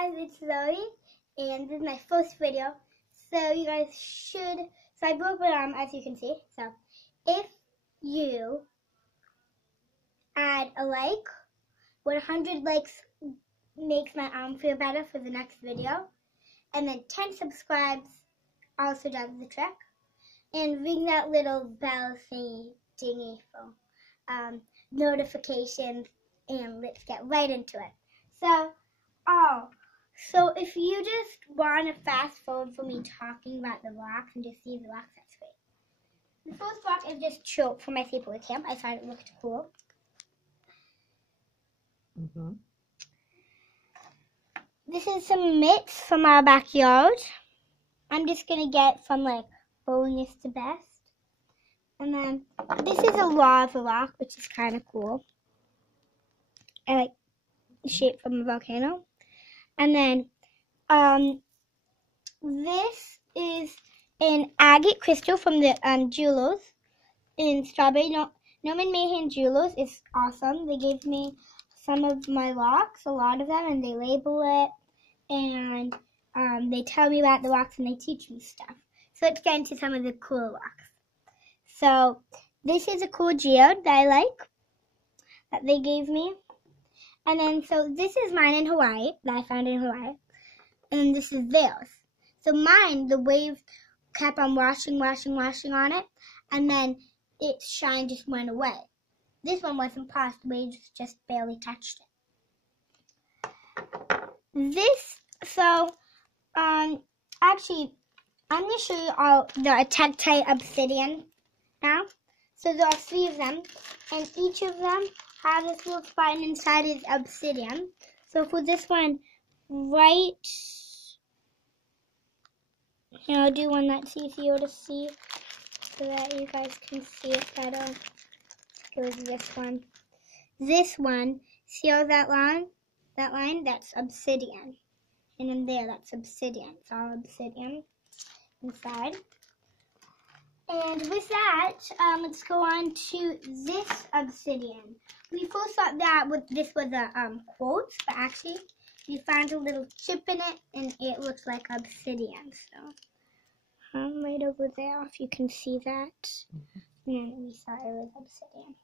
guys, it's Zoe, and this is my first video. So you guys should, so I broke my arm, as you can see. So if you add a like, 100 likes makes my arm feel better for the next video. And then 10 subscribes also does the trick. And ring that little bell thingy for notifications, and let's get right into it. So if you just want to fast forward for me talking about the rocks and just see the rocks, that's great. The first rock is just chalk from my sleepaway camp. I thought it looked cool. This is some mitts from our backyard. I'm just going to get from like bonus to best. And then this is a lava rock, which is kind of cool. I like the shape from a volcano. And then this is an agate crystal from the jewelers in Strawberry. Norman Mayhem Jewelers is awesome. They gave me some of my rocks, a lot of them, and they label it, and they tell me about the rocks, and they teach me stuff. So let's get into some of the cool rocks. So this is a cool geode that I like, that they gave me. And then, so this is mine in Hawaii, that I found in Hawaii. And this is theirs. So mine, the wave kept on washing on it. And then its shine just went away. This one wasn't passed, the waves just barely touched it. Actually, I'm going to show you all the Tektite obsidian now. So there are 3 of them. And each of them have this little spot inside is obsidian. So for this one, right here, I'll do one that's easier to see so that you guys can see it better. Go with this one. This one, see all that line? That line, that's obsidian. And then there, that's obsidian. It's all obsidian inside. And with that, let's go on to this obsidian. We first thought that this was a quartz, but actually we found a little chip in it, and it looks like obsidian. So right over there, if you can see that. And then we thought it was obsidian.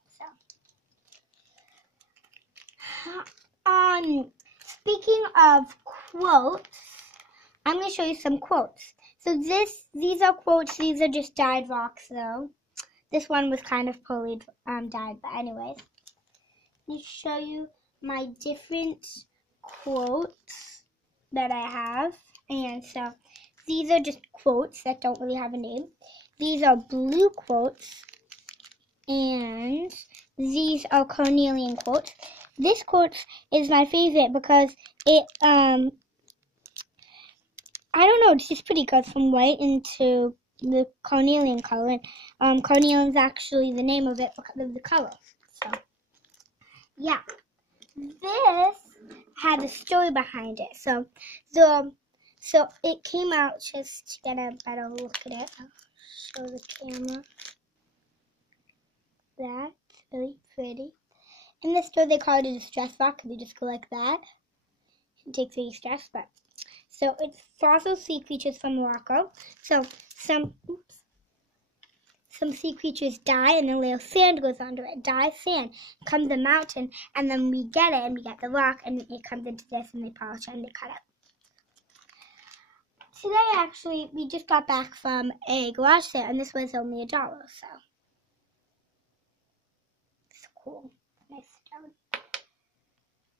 So, speaking of quotes, I'm going to show you some quotes. So these are quotes. These are just dyed rocks, though. This one was kind of poorly dyed, but anyways. Let me show you my different quotes that I have. And so these are just quotes that don't really have a name. These are blue quotes. And these are cornelian quotes. This quote is my favorite because it, I don't know, it's just pretty good from white into the cornelian color. And cornelian is actually the name of it because of the color. So, yeah. This had a story behind it. So it came out, just to get a better look at it. I'll show the camera. That's really pretty. In the store, they call it a distress rock because you just go like that. It takes away stress, but. So it's fossil sea creatures from Morocco. So some sea creatures die, and then little sand goes under it. Die sand comes the mountain, and then we get it, and we get the rock, and it comes into this, and they polish it, and they cut it. Today, actually, we just got back from a garage sale, and this was only $1. So it's cool, nice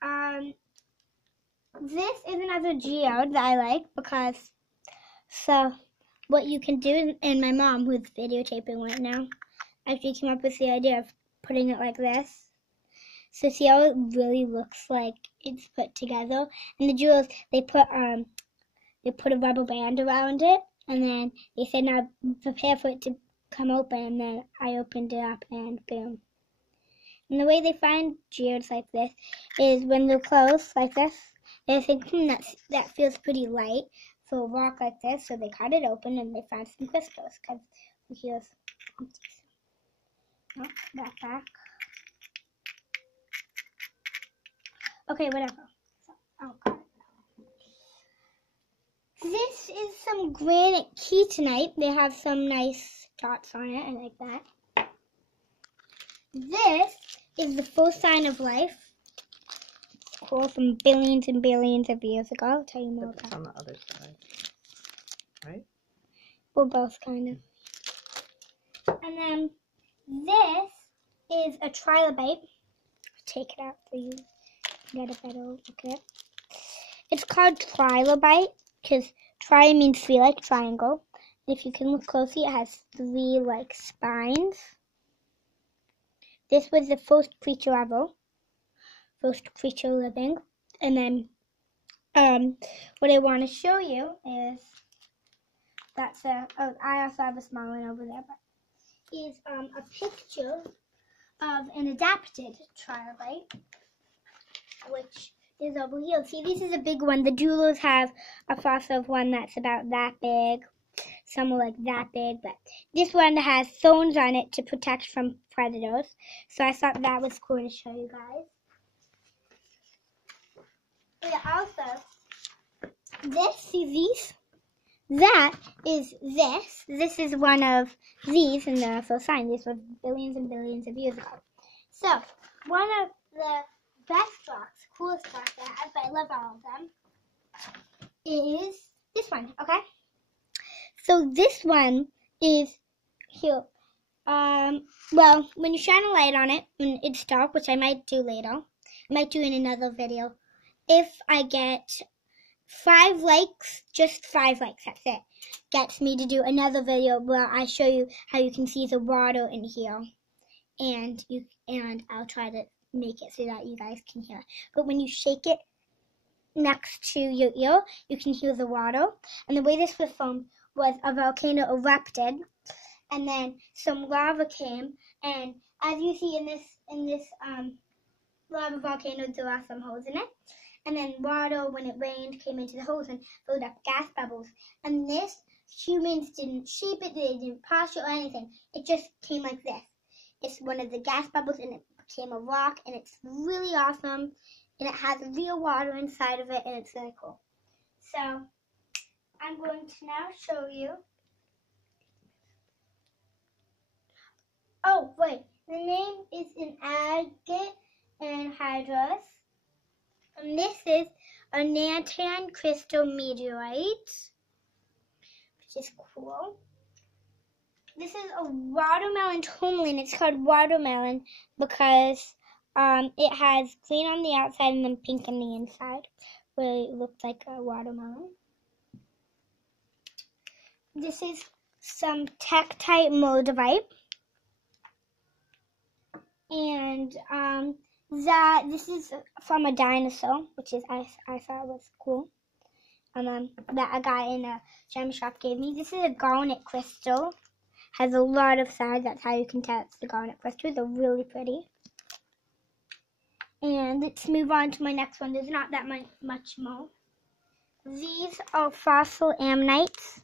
stone. This is another geode that I like because, so what you can do, and my mom, who's videotaping right now, actually came up with the idea of putting it like this. So see how it really looks like it's put together. And the jewels, they put a rubber band around it, and then they said, now prepare for it to come open, and then I opened it up, and boom. And the way they find geodes like this is when they're close, like this, they think, that feels pretty light for a rock like this, so they cut it open and they found some crystals. Because here's, that back. Okay, whatever. So, This is some granite keatonite. They have some nice dots on it. I like that. This is the first sign of life. It's cool, from billions and billions of years ago. I'll tell you more about it. On the other side, right? We're both kind of. And then this is a trilobite. I'll take it out for you. Get a better look at it. It's called trilobite because tri means three, like triangle. And if you can look closely, it has three like spines. This was the first creature ever, first creature living. And then what I want to show you is I also have a small one over there, but is a picture of an adapted trilobite, which is over here. See, this is a big one. The jewelers have a fossil of one that's about that big. Some are like that big, but this one has thorns on it to protect from predators. So I thought that was cool to show you guys. Yeah, also, see these? That is this. This is one of these in the first sign. This was billions and billions of years ago. So, one of the best rocks, coolest rocks I have, but I love all of them, is this one, okay? So this one is here. Well, when you shine a light on it, when it's dark, which I might do later, I might do in another video, if I get 5 likes, just 5 likes, that's it, gets me to do another video where I show you how you can see the water in here, and I'll try to make it so that you guys can hear it. But when you shake it next to your ear, you can hear the water. And the way this was filmed was a volcano erupted, and then some lava came, and as you see in this lava volcano, there are some holes in it. And then water, when it rained, came into the holes and filled up gas bubbles. And this, humans didn't shape it, they didn't polish it or anything. It just came like this. It's one of the gas bubbles, and it became a rock, and it's really awesome. And it has real water inside of it, and it's really cool. So, I'm going to now show you. Oh, wait. The name is an agate anhydrous. And this is a Nantan crystal meteorite, which is cool. This is a watermelon tourmaline. It's called watermelon because it has green on the outside and then pink on the inside, where it looks like a watermelon. This is some tektite moldavite. And this is from a dinosaur, which is I thought was cool. That a guy in a gem shop gave me. This is a garnet crystal. Has a lot of sides. That's how you can tell it's the garnet crystal. They're really pretty. And let's move on to my next one. There's not that much more. These are fossil ammonites.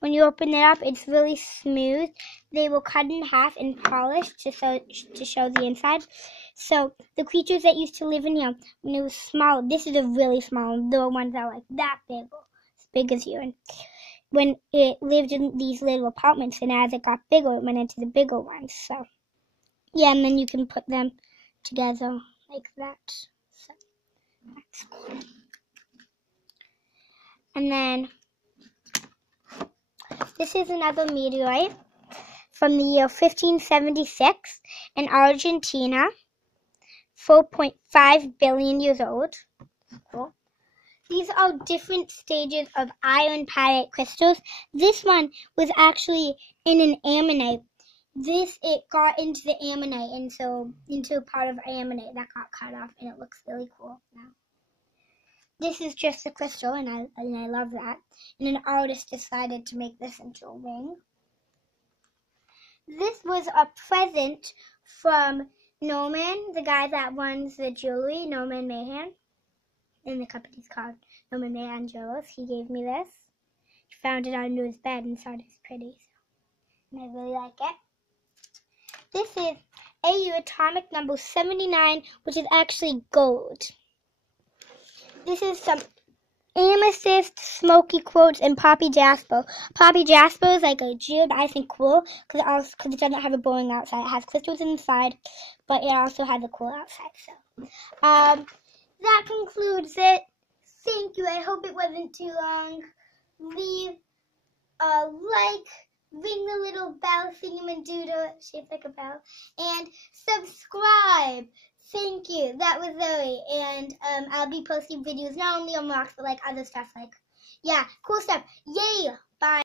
When you open it up, it's really smooth. They were cut in half and polished to show the inside. So the creatures that used to live in here, when it was small, this is a really small one. There were ones that were like that big, as big as you. And when it lived in these little apartments, and as it got bigger, it went into the bigger ones. So yeah, and then you can put them together like that. So that's cool. And then this is another meteorite from the year 1576 in Argentina, 4.5 billion years old. Cool. These are different stages of iron pyrite crystals. This one was actually in an ammonite. It got into the ammonite, and so into a part of ammonite that got cut off, and it looks really cool now. This is just a crystal, and I love that. And an artist decided to make this into a ring. This was a present from Norman, the guy that runs the jewelry, Norman Mahan. And the company's called Norman Mahan Jewelers. He gave me this. He found it under his bed and thought it was pretty. And I really like it. This is AU atomic number 79, which is actually gold. This is some Amethyst, Smoky Quartz, and Poppy Jasper. Poppy Jasper is like a jewel, but I think cool because it doesn't have a boring outside. It has crystals inside, but it also has a cool outside. So, that concludes it. Thank you. I hope it wasn't too long. Leave a like, ring the little bell thingamadoodah shaped like a bell, and subscribe. Thank you. That was Zoe, and I'll be posting videos not only on rocks but like other stuff, like cool stuff. Yay! Bye.